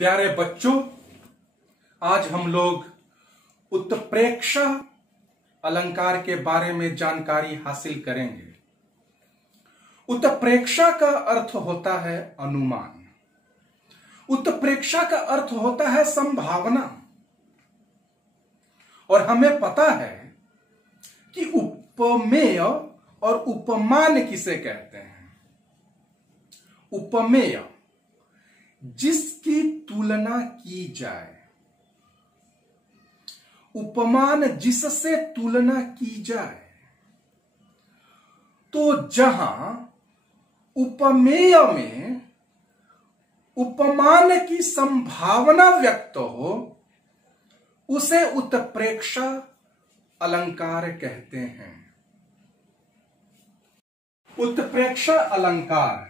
प्यारे बच्चों, आज हम लोग उत्प्रेक्षा अलंकार के बारे में जानकारी हासिल करेंगे। उत्प्रेक्षा का अर्थ होता है अनुमान। उत्प्रेक्षा का अर्थ होता है संभावना। और हमें पता है कि उपमेय और उपमान किसे कहते हैं। उपमेय जिसकी तुलना की जाए, उपमान जिससे तुलना की जाए। तो जहां उपमेय में उपमान की संभावना व्यक्त हो उसे उत्प्रेक्षा अलंकार कहते हैं। उत्प्रेक्षा अलंकार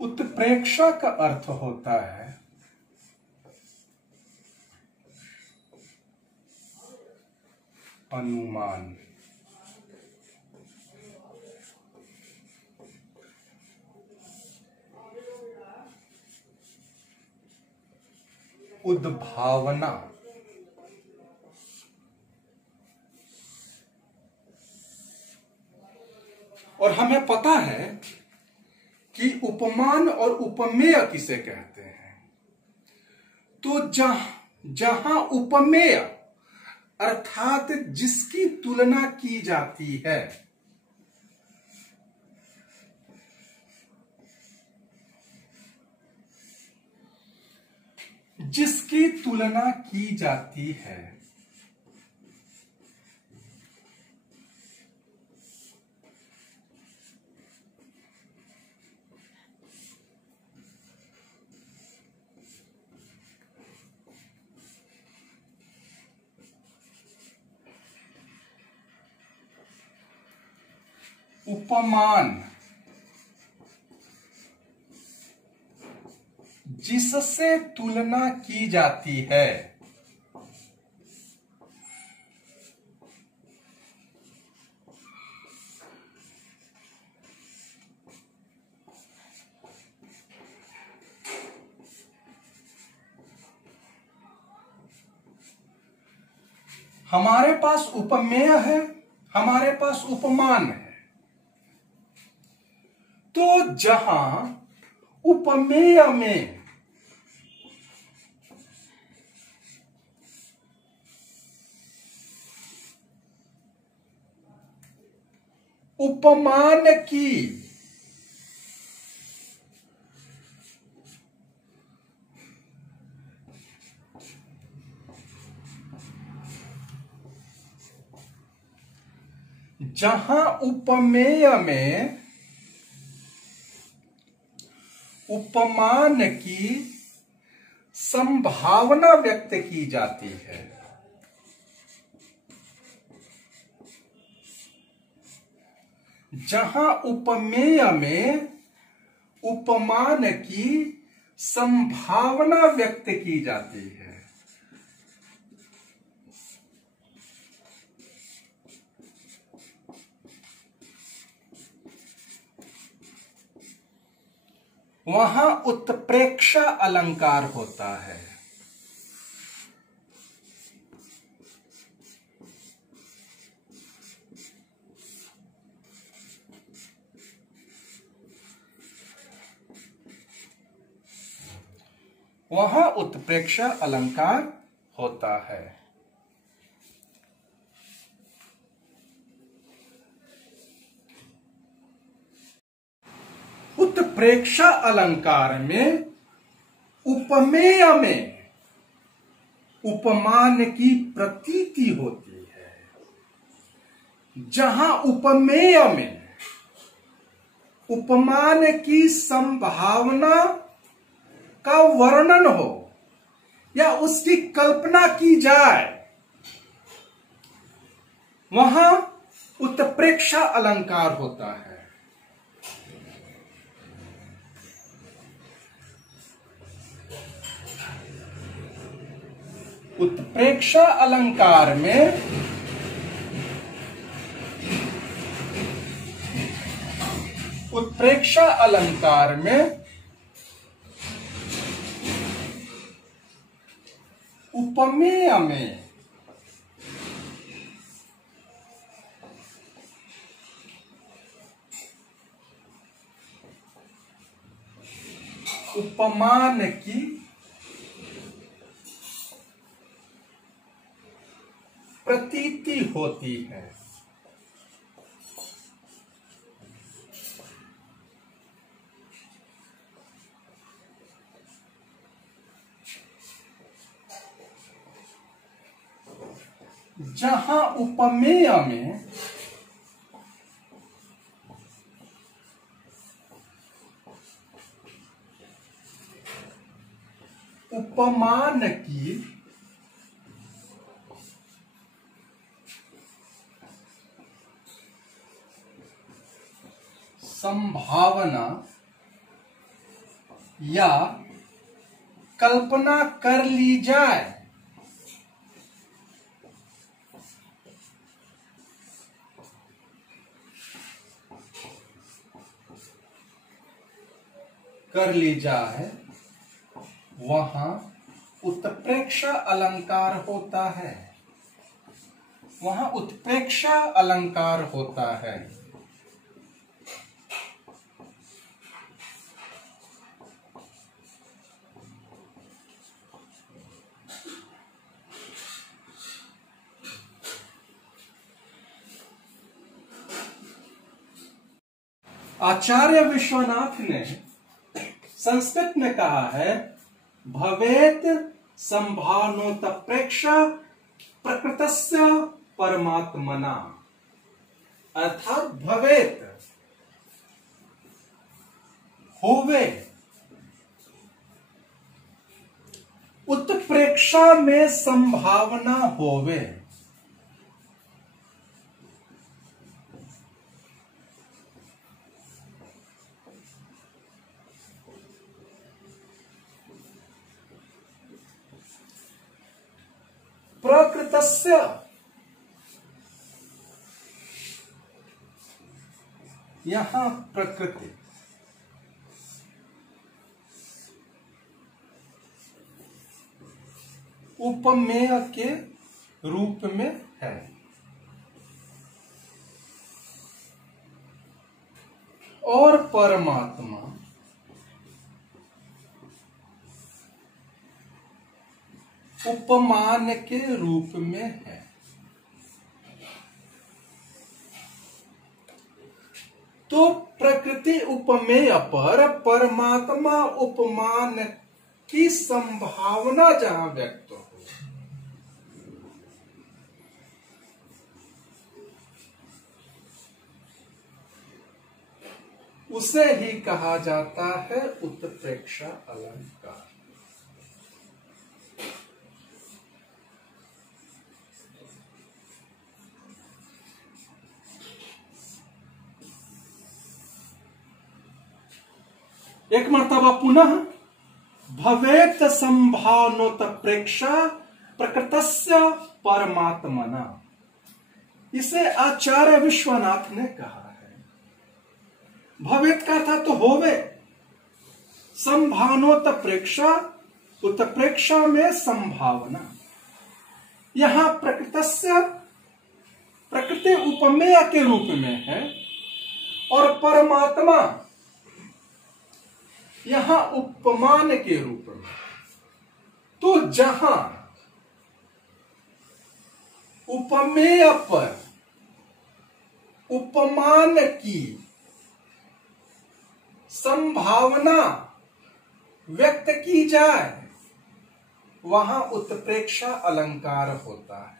उत्प्रेक्षा का अर्थ होता है अनुमान। उद्भावना, और हमें पता है कि उपमान और उपमेय किसे कहते हैं। तो जहां उपमेय अर्थात जिसकी तुलना की जाती है, जिसकी तुलना की जाती है, उपमान जिससे तुलना की जाती है, हमारे पास उपमेय है, हमारे पास उपमान है। तो जहां उपमेय में उपमान की जहां उपमेय में उपमान की संभावना व्यक्त की जाती है, जहां उपमेय में उपमान की संभावना व्यक्त की जाती है, वहां उत्प्रेक्षा अलंकार होता है। वहां उत्प्रेक्षा अलंकार होता है। उत्प्रेक्षा अलंकार में उपमेय में उपमान की प्रतीति होती है, जहां उपमेय में उपमान की संभावना का वर्णन हो या उसकी कल्पना की जाए, वहां उत्प्रेक्षा अलंकार होता है। उत्प्रेक्षा अलंकार में उपमेय में उपमान की प्रतीति होती है। जहां उपमेय में उपमान की संभावना या कल्पना कर ली जाए वहां उत्प्रेक्षा अलंकार होता है। आचार्य विश्वनाथ ने संस्कृत में कहा है, भवेत संभावनोत्प्रेक्षा प्रकृतस्य परमात्मना। अर्थात भवेत होवे, उत्प्रेक्षा में संभावना होवे, प्रकृतस्य यहां प्रकृति उपमेय के रूप में है। और परमात्मा उपमान के रूप में है। तो प्रकृति उपमेय पर परमात्मा उपमान की संभावना जहां व्यक्त हो, उसे ही कहा जाता है उत्प्रेक्षा अलंकार। एक मर्तबा पुनः भवेत संभावनोत्प्रेक्षा प्रकृतस्य परमात्मना, इसे आचार्य विश्वनाथ ने कहा है। भवेत का था तो होवे, संभावनोत्प्रेक्षा उत्प्रेक्षा में संभावना, यहां प्रकृतस्य प्रकृति उपमेय के रूप में है और परमात्मा यहां उपमान के रूप में। तो जहां उपमेय पर उपमान की संभावना व्यक्त की जाए, वहां उत्प्रेक्षा अलंकार होता है।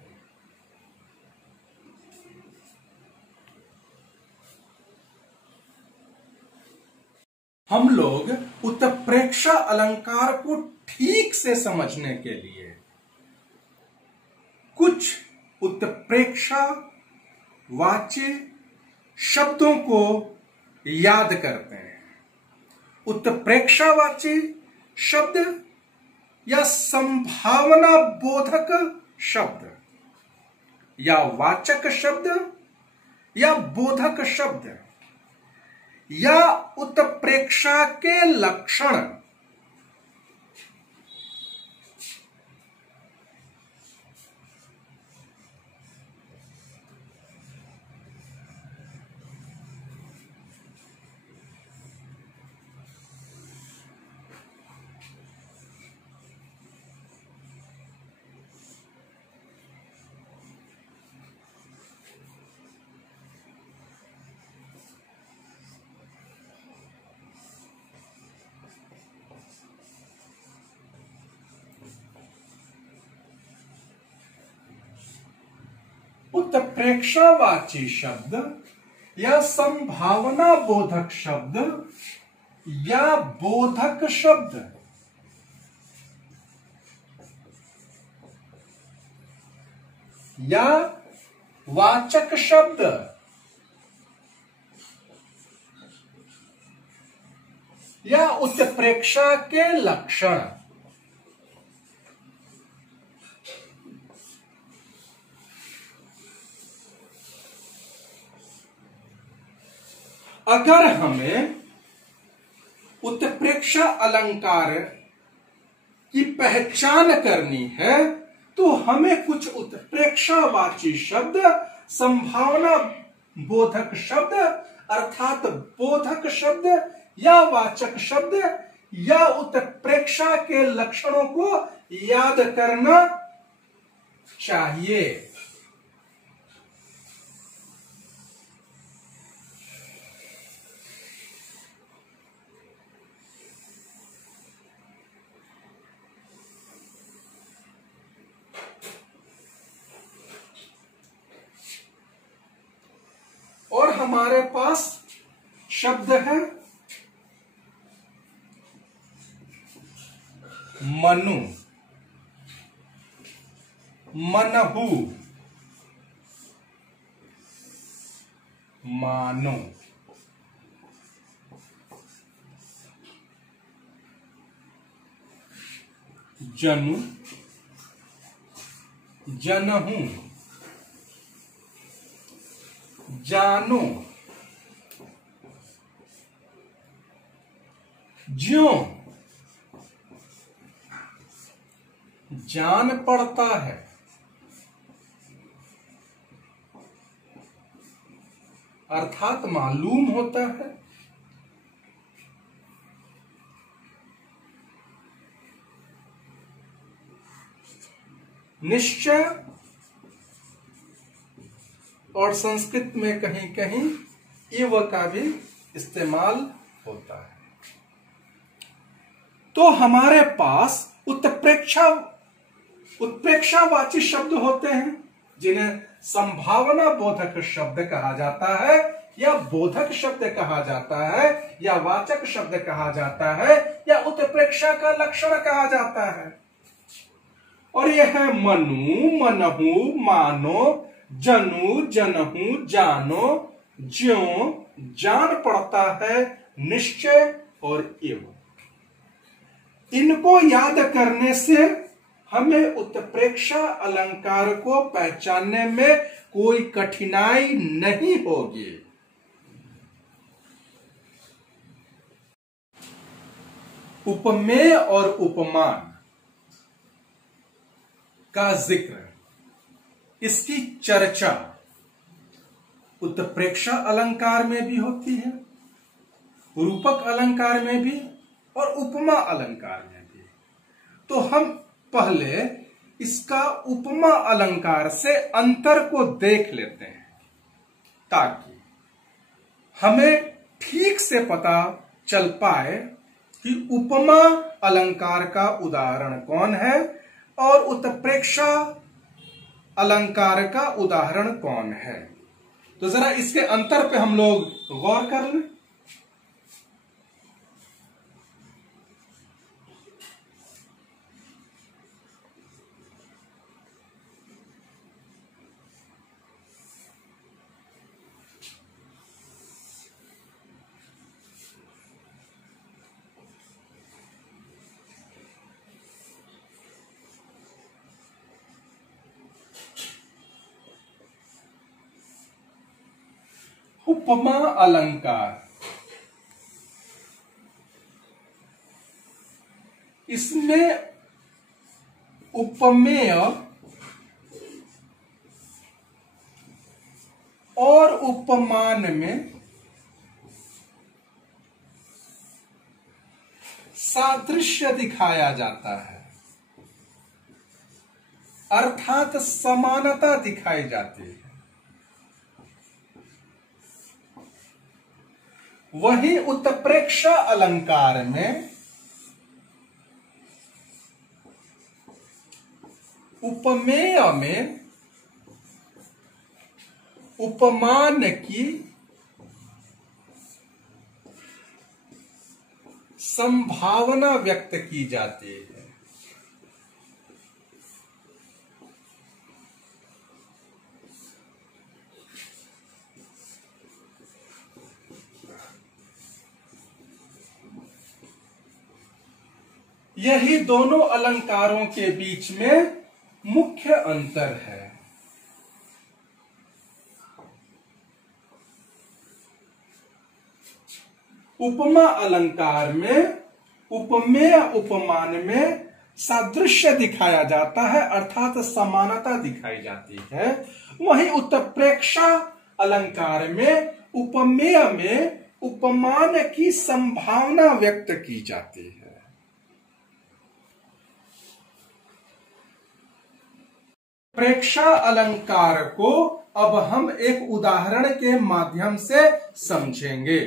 हम लोग उत्प्रेक्षा अलंकार को ठीक से समझने के लिए कुछ उत्प्रेक्षा वाच्य शब्दों को याद करते हैं। उत्प्रेक्षा वाच्य शब्द या संभावना बोधक शब्द या वाचक शब्द या बोधक शब्द या उत्प्रेक्षा के लक्षण उत्प्रेक्षावाची शब्द या संभावना बोधक शब्द या बोधक शब्द या वाचक शब्द या उत्प्रेक्षा के लक्षण अगर हमें उत्प्रेक्षा अलंकार की पहचान करनी है तो हमें कुछ उत्प्रेक्षावाची शब्द, संभावना बोधक शब्द अर्थात बोधक शब्द या वाचक शब्द या उत्प्रेक्षा के लक्षणों को याद करना चाहिए। और हमारे पास शब्द है मनु, मनहु, मानो, जनु, जनहु, जानो, ज्यों, जान पड़ता है, अर्थात मालूम होता है। निश्चय और संस्कृत में कहीं कहीं इव का भी इस्तेमाल होता है। तो हमारे पास उत्प्रेक्षावाची शब्द होते हैं जिन्हें संभावना बोधक शब्द कहा जाता है या बोधक शब्द कहा जाता है या वाचक शब्द कहा जाता है या उत्प्रेक्षा का लक्षण कहा जाता है। और यह है मनु, मनहु, मानो, जनु, जनहु, जानो, ज्यों, जान पड़ता है, निश्चय और एवं। इनको याद करने से हमें उत्प्रेक्षा अलंकार को पहचानने में कोई कठिनाई नहीं होगी। उपमेय और उपमान का जिक्र, इसकी चर्चा उत्प्रेक्षा अलंकार में भी होती है, रूपक अलंकार में भी और उपमा अलंकार में भी। तो हम पहले इसका उपमा अलंकार से अंतर को देख लेते हैं ताकि हमें ठीक से पता चल पाए कि उपमा अलंकार का उदाहरण कौन है और उत्प्रेक्षा अलंकार का उदाहरण कौन है। तो जरा इसके अंतर पे हम लोग गौर कर लें। उपमा अलंकार, इसमें उपमेय और उपमान में सादृश्य दिखाया जाता है, अर्थात समानता दिखाई जाती है। वही उत्प्रेक्ष अलंकार में उपमेय में उपमान की संभावना व्यक्त की जाती है। यही दोनों अलंकारों के बीच में मुख्य अंतर है। उपमा अलंकार में उपमेय उपमान में सादृश्य दिखाया जाता है, अर्थात समानता दिखाई जाती है। वहीं उत्प्रेक्ष अलंकार में उपमेय में उपमान की संभावना व्यक्त की जाती है। प्रेक्षा अलंकार को अब हम एक उदाहरण के माध्यम से समझेंगे।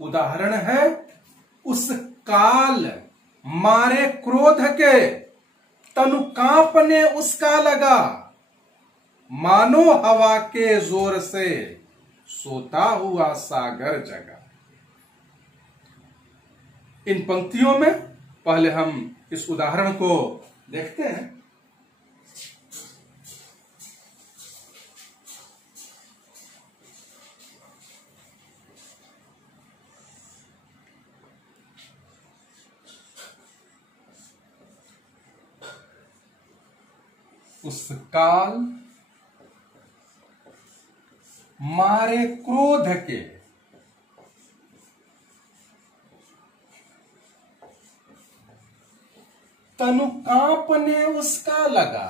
उदाहरण है, उस काल मारे क्रोध के तनु कांपने उसका लगा, मानो हवा के जोर से सोता हुआ सागर जगा। इन पंक्तियों में पहले हम इस उदाहरण को देखते हैं। उस काल मारे क्रोध के तनु कांपने उसका लगा,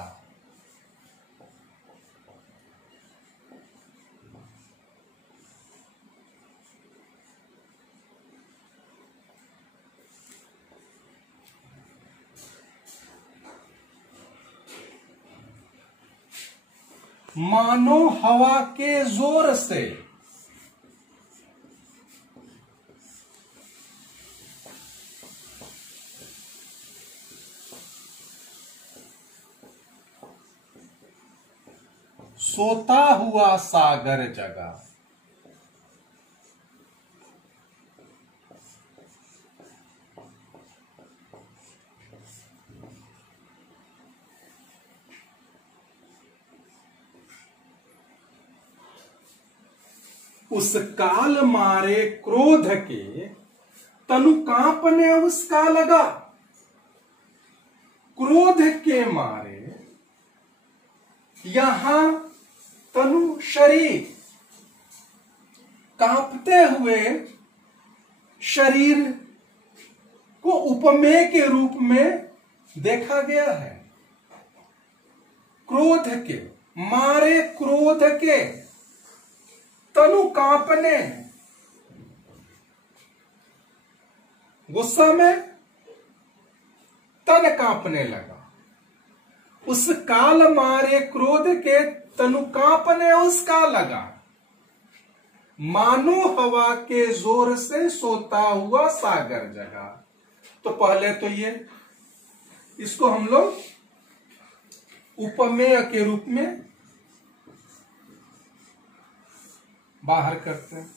मानो हवा के जोर से सोता हुआ सागर जगा। उस काल मारे क्रोध के तनु कांपने उसका लगा। क्रोध के मारे यहां तनु शरीर, कांपते हुए शरीर को उपमेय के रूप में देखा गया है। क्रोध के मारे क्रोध के तनु कांपने, गुस्सा में तन कांपने लगा। उस काल मारे क्रोध के तनु कांपने उसका लगा, मानो हवा के जोर से सोता हुआ सागर जगा। तो पहले तो ये इसको हम लोग उपमेय के रूप में बाहर करते हैं।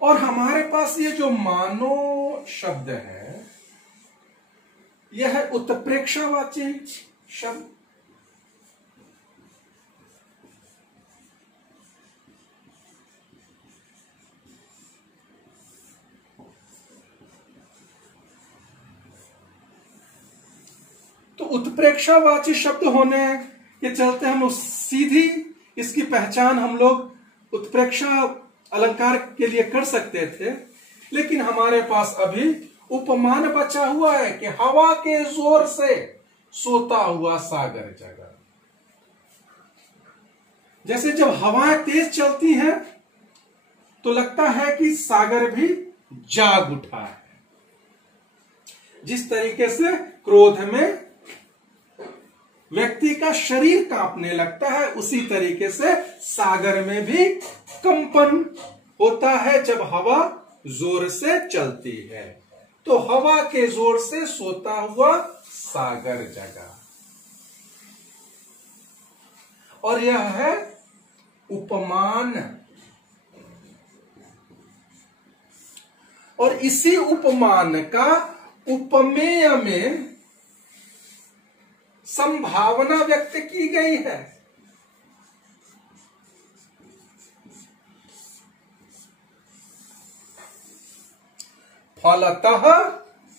और हमारे पास ये जो मानो शब्द है, यह है उत्प्रेक्षावाची शब्द। तो उत्प्रेक्षावाची शब्द होने के चलते हम सीधी इसकी पहचान हम लोग उत्प्रेक्षा अलंकार के लिए कर सकते थे, लेकिन हमारे पास अभी उपमान बचा हुआ है कि हवा के जोर से सोता हुआ सागर जगा। जैसे जब हवाएं तेज चलती हैं तो लगता है कि सागर भी जाग उठा है। जिस तरीके से क्रोध में व्यक्ति का शरीर कांपने लगता है, उसी तरीके से सागर में भी कंपन होता है जब हवा जोर से चलती है। तो हवा के जोर से सोता हुआ सागर जगा, और यह है उपमान। और इसी उपमान का उपमेय में संभावना व्यक्त की गई है। फलतः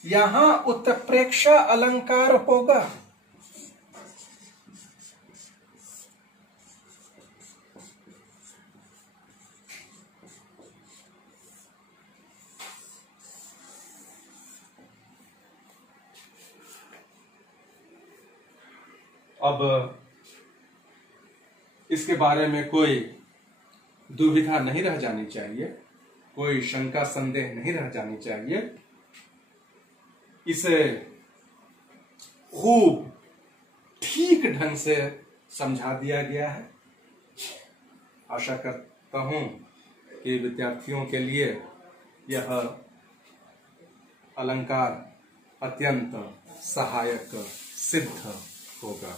यहां उत्प्रेक्षा अलंकार होगा। अब इसके बारे में कोई दुविधा नहीं रह जानी चाहिए, कोई शंका संदेह नहीं रह जानी चाहिए। इसे खूब ठीक ढंग से समझा दिया गया है। आशा करता हूं कि विद्यार्थियों के लिए यह अलंकार अत्यंत सहायक सिद्ध होगा।